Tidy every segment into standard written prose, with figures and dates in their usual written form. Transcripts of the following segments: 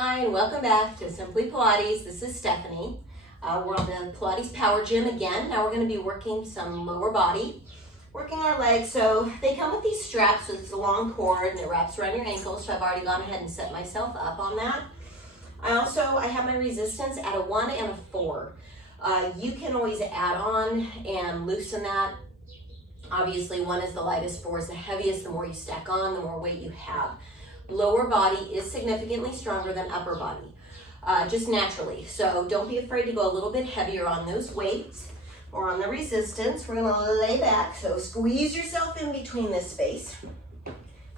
Hi, and welcome back to Simply Pilates. This is Stephanie. We're on the Pilates Power Gym again. Now we're going to be working some lower body, working our legs. So they come with these straps, so it's a long cord and it wraps around your ankles. So I've already gone ahead and set myself up on that. I have my resistance at a 1 and a 4. You can always add on and loosen that. Obviously, 1 is the lightest, 4 is the heaviest. The more you stack on, the more weight you have. Lower body is significantly stronger than upper body, just naturally. So don't be afraid to go a little bit heavier on those weights or on the resistance. We're gonna lay back, so squeeze yourself in between this space.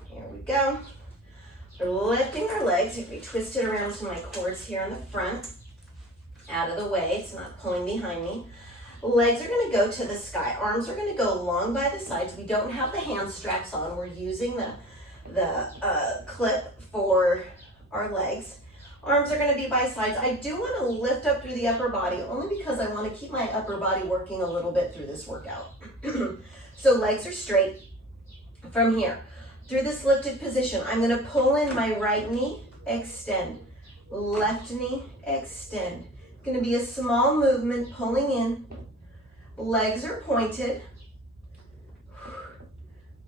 Here we go. We're lifting our legs. If we twist it around to my cords here in the front, out of the way, it's not pulling behind me. Legs are gonna go to the sky. Arms are gonna go long by the sides. We don't have the hand straps on. We're using the clip for our legs. Arms are going to be by sides. I do want to lift up through the upper body only because I want to keep my upper body working a little bit through this workout. So legs are straight from here. Through this lifted position, I'm going to pull in my right knee, extend, left knee, extend. It's going to be a small movement pulling in. Legs are pointed.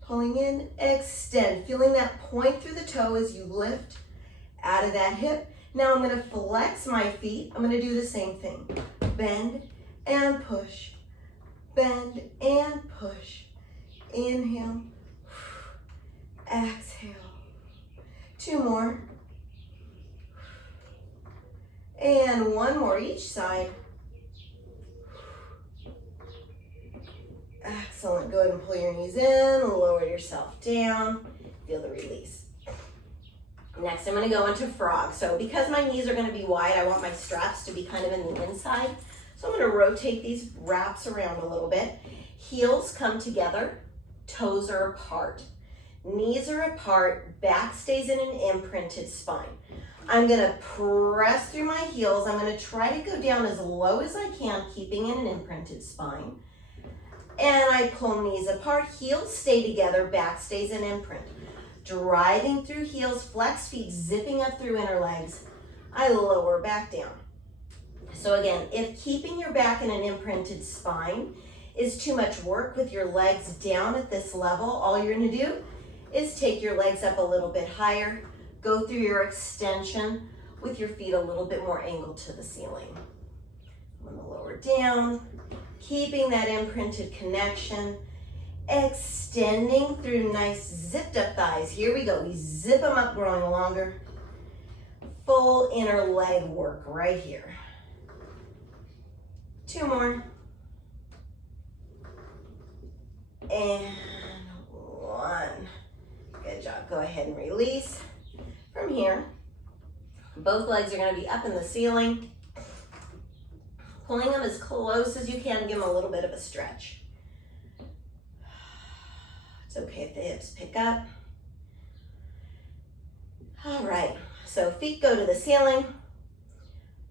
Pulling in, extend, feeling that point through the toe as you lift out of that hip. Now I'm going to flex my feet. I'm going to do the same thing. Bend and push. Bend and push. Inhale. Exhale. 2 more. And 1 more each side. Excellent. Go ahead and pull your knees in, lower yourself down, feel the release. Next, I'm going to go into frog. So because my knees are going to be wide, I want my straps to be kind of in the inside. So I'm going to rotate these wraps around a little bit. Heels come together, toes are apart. Knees are apart, back stays in an imprinted spine. I'm going to press through my heels. I'm going to try to go down as low as I can, keeping in an imprinted spine. And I pull knees apart, heels stay together, back stays in imprint. Driving through heels, flex feet, zipping up through inner legs. I lower back down. So again, if keeping your back in an imprinted spine is too much work with your legs down at this level, all you're gonna do is take your legs up a little bit higher, go through your extension with your feet a little bit more angled to the ceiling. I'm gonna lower down. Keeping that imprinted connection, extending through nice zipped up thighs. Here we go, we zip them up, growing longer. Full inner leg work right here. 2 more. And 1. Good job, go ahead and release. From here, both legs are gonna be up in the ceiling. Pulling them as close as you can, give them a little bit of a stretch. It's okay if the hips pick up. All right, so feet go to the ceiling.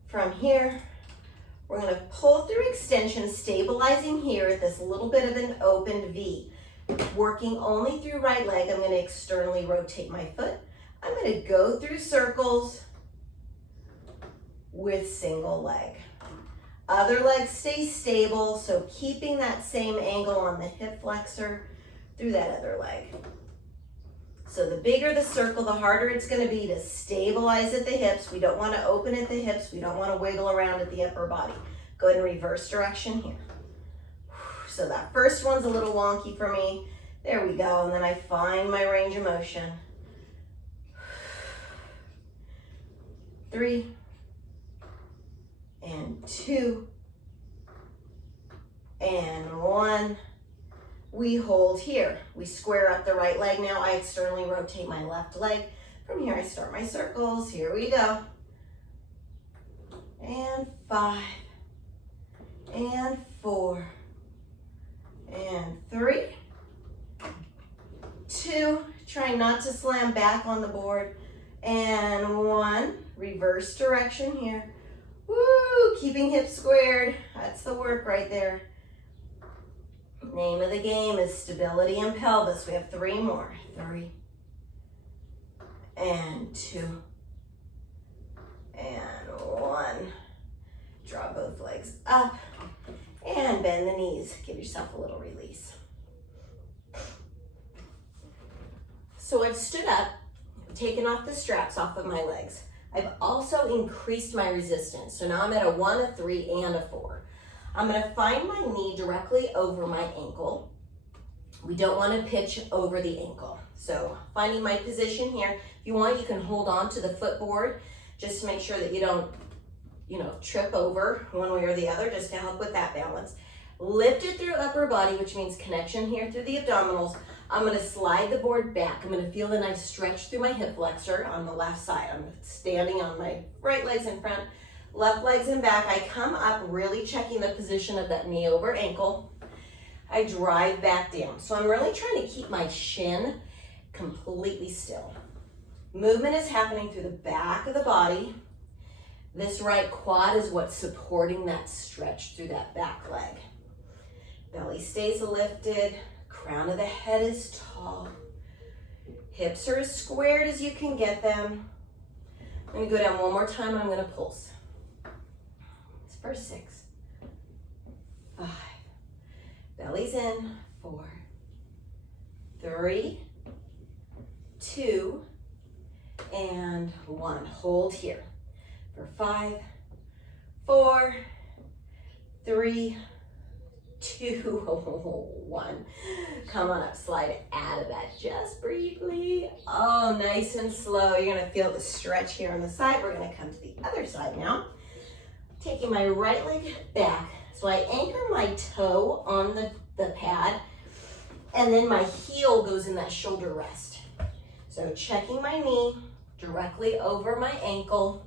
From here, we're gonna pull through extension, stabilizing here at this little bit of an open V. Working only through right leg, I'm gonna externally rotate my foot. I'm gonna go through circles with single leg. Other leg stays stable, so keeping that same angle on the hip flexor through that other leg. So the bigger the circle, the harder it's going to be to stabilize at the hips. We don't want to open at the hips. We don't want to wiggle around at the upper body. Go ahead and reverse direction here. So that first one's a little wonky for me. There we go, and then I find my range of motion. 3. And 2, and 1. We hold here. We square up the right leg now. I externally rotate my left leg. From here, I start my circles. Here we go. And 5, and 4, and 3, 2. Try not to slam back on the board. And 1. Reverse direction here. Woo, keeping hips squared. That's the work right there. Name of the game is stability in pelvis. We have 3 more. 3, and 2, and 1. Draw both legs up and bend the knees. Give yourself a little release. So I've stood up, taken off the straps off of my legs. I've also increased my resistance. So now I'm at a 1, a 3, and a 4. I'm gonna find my knee directly over my ankle. We don't wanna pitch over the ankle. So finding my position here. If you want, you can hold on to the footboard just to make sure that you don't, trip over one way or the other, just to help with that balance. Lift it through upper body, which means connection here through the abdominals. I'm gonna slide the board back. I'm gonna feel a nice stretch through my hip flexor on the left side. I'm standing on my right legs in front, left legs in back. I come up, really checking the position of that knee over ankle. I drive back down. So I'm really trying to keep my shin completely still. Movement is happening through the back of the body. This right quad is what's supporting that stretch through that back leg. Belly stays lifted, crown of the head is tall. Hips are as squared as you can get them. I'm gonna go down one more time and I'm gonna pulse. It's for 6, 5, belly's in, 4, 3, 2, and 1. Hold here for 5, 4, 3, 2, 1. Come on up, slide out of that just briefly. Oh, nice and slow. You're gonna feel the stretch here on the side. We're gonna come to the other side now. Taking my right leg back. So I anchor my toe on the pad, and then my heel goes in that shoulder rest. So checking my knee directly over my ankle,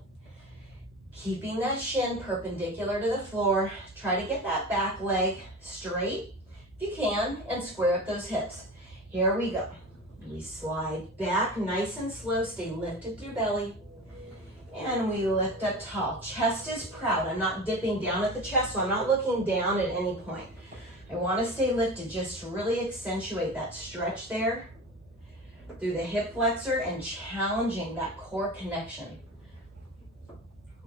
keeping that shin perpendicular to the floor. Try to get that back leg straight if you can, and square up those hips. Here we go. We slide back nice and slow, stay lifted through belly, and we lift up tall. Chest is proud. I'm not dipping down at the chest, so I'm not looking down at any point. I want to stay lifted just to really accentuate that stretch there through the hip flexor and challenging that core connection.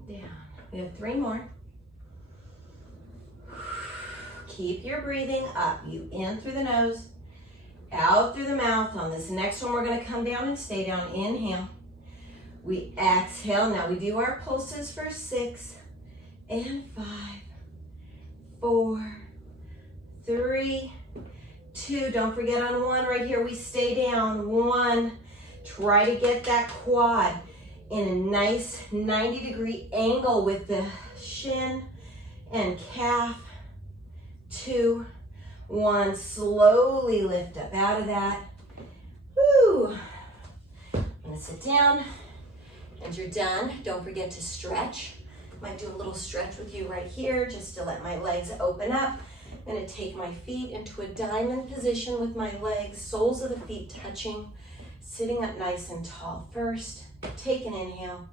Down. We have 3 more. Keep your breathing up. You in through the nose, out through the mouth. On this next one, we're going to come down and stay down. Inhale. We exhale. Now we do our pulses for 6 and 5, 4, 3, 2. Don't forget on 1 right here. We stay down. 1. Try to get that quad in a nice 90-degree angle with the shin and calf. 2, 1. Slowly lift up out of that. Woo. I'm gonna sit down, and you're done. Don't forget to stretch. Might do a little stretch with you right here just to let my legs open up. I'm gonna take my feet into a diamond position with my legs, soles of the feet touching, sitting up nice and tall first. Take an inhale.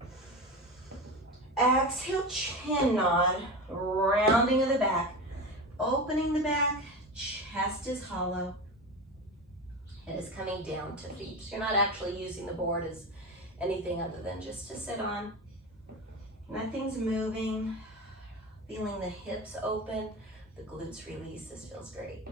Exhale, chin nod, rounding of the back, opening the back, chest is hollow. Head is coming down to feet. So you're not actually using the board as anything other than just to sit on. Nothing's moving. Feeling the hips open, the glutes release. This feels great.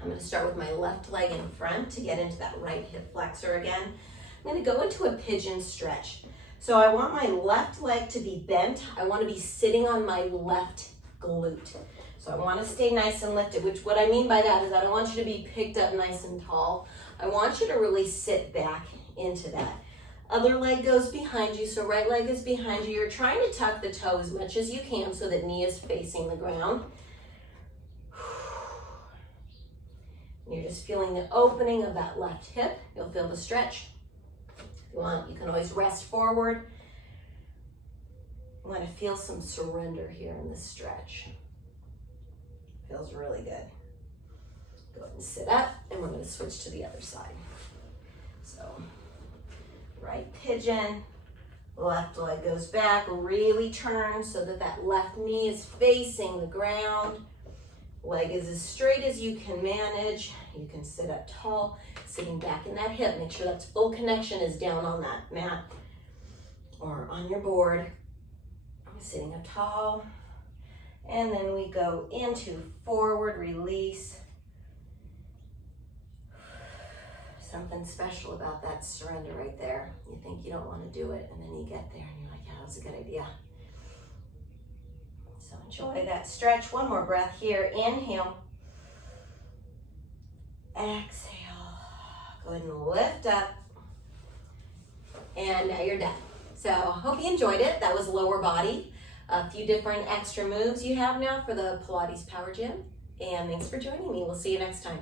I'm going to start with my left leg in front to get into that right hip flexor again. I'm going to go into a pigeon stretch. So I want my left leg to be bent. I want to be sitting on my left glute. So I want to stay nice and lifted, which what I mean by that is I don't want you to be picked up nice and tall. I want you to really sit back into that. Other leg goes behind you, so right leg is behind you. You're trying to tuck the toe as much as you can so that knee is facing the ground. You're just feeling the opening of that left hip. You'll feel the stretch. If you want, you can always rest forward. I'm going to feel some surrender here in this stretch. Feels really good. Go ahead and sit up, and we're going to switch to the other side. So, right pigeon, left leg goes back, really turn so that that left knee is facing the ground. Leg is as straight as you can manage. You can sit up tall, sitting back in that hip. Make sure that full connection is down on that mat or on your board. Sitting up tall. And then we go into forward release. Something special about that surrender right there. You think you don't want to do it, and then you get there and you're like, yeah, that was a good idea. So enjoy that stretch. One more breath here. Inhale. Exhale. Go ahead and lift up. And now you're done. So hope you enjoyed it. That was lower body. A few different extra moves you have now for the Pilates Power Gym. And thanks for joining me. We'll see you next time.